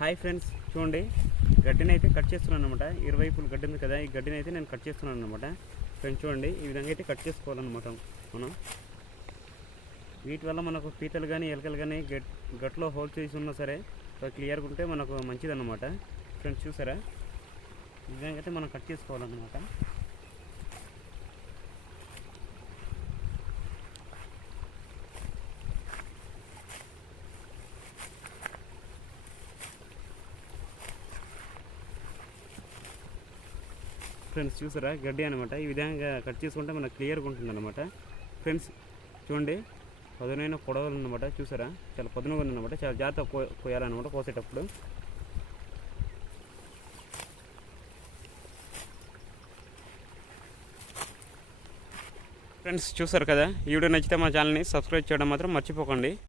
Hi friends, చూడండి గడ్డిని అయితే కట్ చేస్తున్నాను అనమాట. ఇరువైపులు గడ్డి ఉంది కదా, ఈ గడ్డిని అయితే నేను కట్ చేస్తున్నాను అనమాట. ఫ్రెండ్స్ చూడండి, ఈ విధంగా అయితే కట్ చేసుకోవాలన్నమాట. మనం వీటి వల్ల మనకు పీతలు కానీ ఎలకలు కానీ గట్లో హోల్ చేసి ఉన్నా సరే క్లియర్గా ఉంటే మనకు మంచిదన్నమాట. ఫ్రెండ్స్ చూసారా, ఈ విధంగా అయితే మనం కట్ చేసుకోవాలన్నమాట. ఫ్రెండ్స్ చూసారా, గడ్డి అనమాట. ఈ విధంగా కట్ చేసుకుంటే మనకు క్లియర్గా ఉంటుంది అనమాట. ఫ్రెండ్స్ చూడండి, పదునైన పొడవలు అనమాట. చూసారా, చాలా పదునుగా ఉందన్నమాట. చాలా జాగ్రత్తగా కోయాలన్నమాట కోసేటప్పుడు. ఫ్రెండ్స్ చూసారు కదా, ఈ వీడియో నచ్చితే మా ఛానల్ని సబ్స్క్రైబ్ చేయడం మాత్రం మర్చిపోకండి.